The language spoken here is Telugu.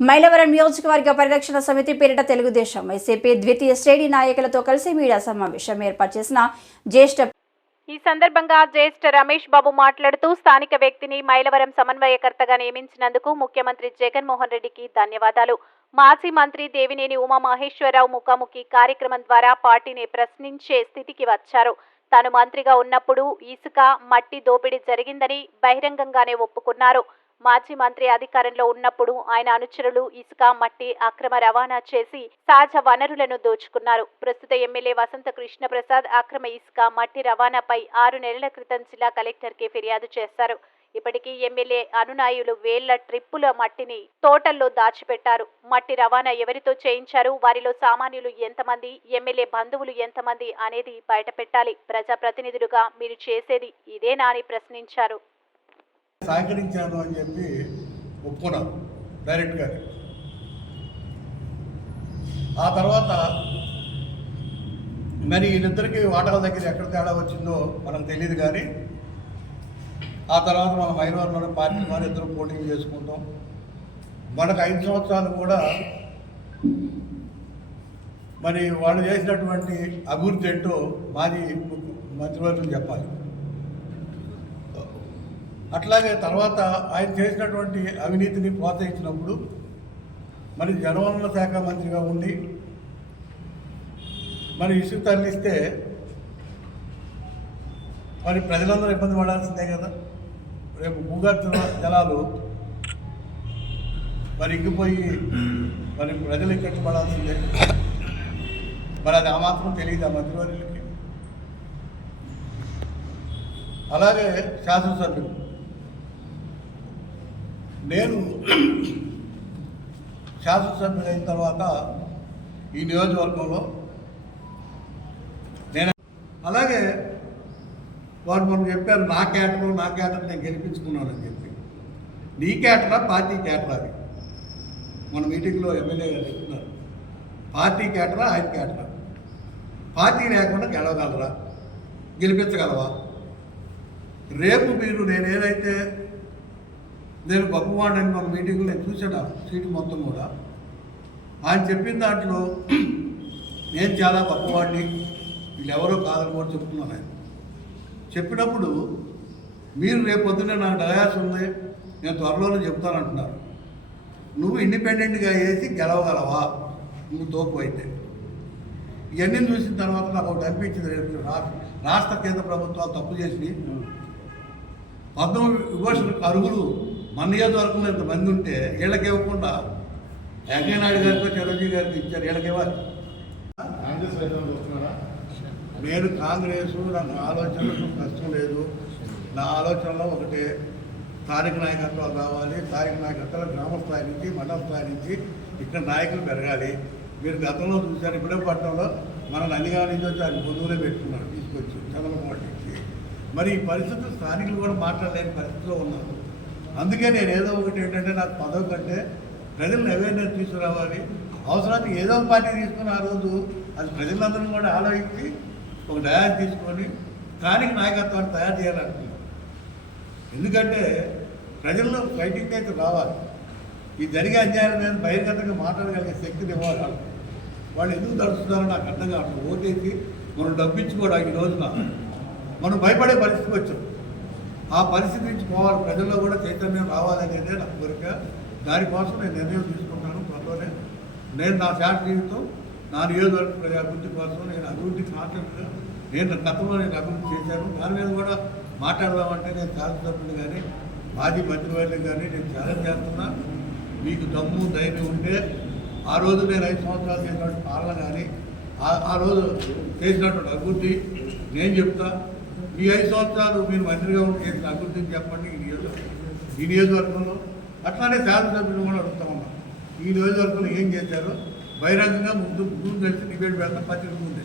మైలవరం నియోజకవర్గ పరిరక్షణ సమితి పేరిట తెలుగుదేశం వైసీపీ ద్వితీయ శ్రేణి నాయకులతో కలిసి మీడియా సమావేశం ఏర్పాటు చేసిన ఈ సందర్భంగా జ్యేష్ఠ రమేష్ బాబు మాట్లాడుతూ స్థానిక వ్యక్తిని మైలవరం సమన్వయకర్తగా నియమించినందుకు ముఖ్యమంత్రి జగన్మోహన్ రెడ్డికి ధన్యవాదాలు. మాజీ మంత్రి దేవినేని ఉమామహేశ్వరరావు ముఖాముఖి కార్యక్రమం ద్వారా పార్టీని ప్రశ్నించే స్థితికి వచ్చారు. తాను మంత్రిగా ఉన్నప్పుడు ఇసుక, మట్టి దోపిడీ జరిగిందని బహిరంగంగానే ఒప్పుకున్నారు. మాజీ మంత్రి అధికారంలో ఉన్నప్పుడు ఆయన అనుచరులు ఇసుక, మట్టి అక్రమ రవాణా చేసి సహజ వనరులను దోచుకున్నారు. ప్రస్తుత ఎమ్మెల్యే వసంత కృష్ణప్రసాద్ అక్రమ ఇసుక, మట్టి రవాణాపై 6 నెలల క్రితం జిల్లా కలెక్టర్కి ఫిర్యాదు చేశారు. ఇప్పటికీ ఎమ్మెల్యే అనునాయులు వేళ్ల ట్రిప్పుల మట్టిని తోటల్లో దాచిపెట్టారు. మట్టి రవాణా ఎవరితో చేయించారు, వారిలో సామాన్యులు ఎంతమంది, ఎమ్మెల్యే బంధువులు ఎంతమంది అనేది బయటపెట్టాలి. ప్రజాప్రతినిధులుగా మీరు చేసేది ఇదేనా అని ప్రశ్నించారు. సహకరించాను అని చెప్పి ఒప్పుకున్నాను డైరెక్ట్గా. ఆ తర్వాత మరి వీళ్ళిద్దరికీ వాటాల దగ్గర ఎక్కడ తేడా వచ్చిందో మనకు తెలియదు. కానీ ఆ తర్వాత మన మైలవరంలో పార్టీ వారు ఇద్దరు పోటీ చేసుకుంటాం. మనకు 5 సంవత్సరాలు కూడా మరి వాళ్ళు చేసినటువంటి అభివృద్ధి ఏంటో మాజీ మంత్రివర్గం చెప్పాలి. అట్లాగే తర్వాత ఆయన చేసినటువంటి అవినీతిని ప్రోత్సహించినప్పుడు మరి జనవనరుల శాఖ మంత్రిగా ఉండి మరి ఇసుక తరలిస్తే మరి ప్రజలందరూ ఇబ్బంది పడాల్సిందే కదా. రేపు భూగర్భ జలాలు మరి ఇంకిపోయి మరి ప్రజలు ఇక్కడికి పడాల్సిందే. మరి అది ఆ మాత్రం తెలియదు ఆ మంత్రివర్యులకి. అలాగే శాసనసభ్యులు, నేను శాసనసభ్యులు అయిన తర్వాత ఈ నియోజకవర్గంలో నేను అలాగే వారు మనం చెప్పారు నా కేటర్ నేను గెలిపించుకున్నానని చెప్పి. నీ కేటరా పార్టీ కేటరా? అది మన మీటింగ్లో ఎమ్మెల్యే గారు చెప్తున్నారు. పార్టీ కేటరా ఆయన కేటరా? పార్టీ లేకుండా గెలవగలరా, గెలిపించగలవా? రేపు మీరు నేను గొప్పవాడిని మన మీటింగ్లో నేను చూసాను సీటు మొత్తం కూడా. ఆయన చెప్పిన దాంట్లో నేను చాలా గొప్పవాడిని, వీళ్ళెవరో కాదని కూడా చెప్తున్నాను. ఆయన చెప్పినప్పుడు మీరు రేపు పొద్దున్నే నాకు డయాస్ ఉంది, నేను త్వరలోనే చెప్తానంటున్నారు. నువ్వు ఇండిపెండెంట్గా వేసి గెలవగలవా? నువ్వు తోపు అయితే. ఇవన్నీ చూసిన తర్వాత నాకు ఒకటి అనిపించింది. రాష్ట్ర కేంద్ర ప్రభుత్వాలు తప్పు చేసి 19 విభూషణకు అరుగులు మన నియోజకవర్గంలో ఇంతమంది ఉంటే వీళ్ళకి ఇవ్వకుండా వెంకయ్యనాయుడు గారికి, చిరంజీవి గారికి ఇచ్చారు. వీళ్ళకి ఇవ్వాలి. నేను కాంగ్రెస్, నాకు ఆలోచనలకు కష్టం లేదు. నా ఆలోచనలో ఒకటే, స్థానిక నాయకత్వాలు రావాలి. స్థానిక నాయకత్వాలు గ్రామ స్థాయి నుంచి, మండల స్థాయి నుంచి ఇక్కడ నాయకులు పెరగాలి. మీరు గతంలో చూశారు, ఇప్పుడే పట్టణంలో మన నందిగా నుంచి వచ్చి ఆయన పొందులే పెట్టుకున్నారు తీసుకొచ్చి చంద్రబాబు నుంచి. మరి ఈ పరిస్థితులు స్థానికులు కూడా మాట్లాడలేని పరిస్థితిలో ఉన్నారు. అందుకే నేను ఏదో ఒకటి ఏంటంటే, నాకు పదవి కంటే ప్రజలను అవేర్నెస్ తీసుకురావాలి. అవసరానికి ఏదో ఒక పార్టీ తీసుకుని ఆ రోజు అది ప్రజలందరినీ కూడా ఆలోచించి ఒక డయాస్ తీసుకొని స్థానిక నాయకత్వాన్ని తయారు చేయాలనుకుంటున్నాను. ఎందుకంటే ప్రజల్లో ఫైటింగ్ అయితే రావాలి. ఈ జరిగే అన్యాయం మీద బహిర్గతంగా మాట్లాడగలిగే శక్తిని ఇవ్వాలి. వాళ్ళు ఎందుకు తడుస్తున్నారో నాకు అర్థం కావట్లేదు. ఓటేసి మనం డబ్బించుకోవడానికి ఈ రోజున మనం భయపడే పరిస్థితికి వచ్చాం. ఆ పరిస్థితి నుంచి పోవాలి, ప్రజల్లో కూడా చైతన్యం రావాలనేదే నా కోరిక. దానికోసం నేను నిర్ణయం తీసుకుంటాను. త్వరలోనే నేను నా శాసన జీవితం, నా నియోజకవర్గ ప్రజా అభివృద్ధి కోసం నేను అభివృద్ధి కాన్సెప్ట్గా గతంలో నేను అభివృద్ధి చేశాను. దాని మీద కూడా మాట్లాడదామంటే నేను శాసనసభ్యులు కానీ మాజీ మంత్రివర్యులు కానీ నేను ఛాలెంజ్ చేస్తున్నా. మీకు దమ్ము ధైర్యం ఉంటే ఆ రోజు నేను 5 సంవత్సరాలు చేసినటువంటి పాలన కానీ ఆ రోజు చేసినటువంటి అభివృద్ధి నేను చెప్తా. ఈ 5 సంవత్సరాలు మీరు మంత్రిగా ఉండి చేసిన అభివృద్ధిని చెప్పండి ఈ నియోజకవర్గంలో. అట్లానే శాసనసభ్యులు కూడా అడుగుతా ఉన్నాం, ఈ నియోజకవర్గంలో ఏం చేశారో బహిరంగంగా ముందు కలిసి డిబేట్ పెడతాం. పత్రిక ముందు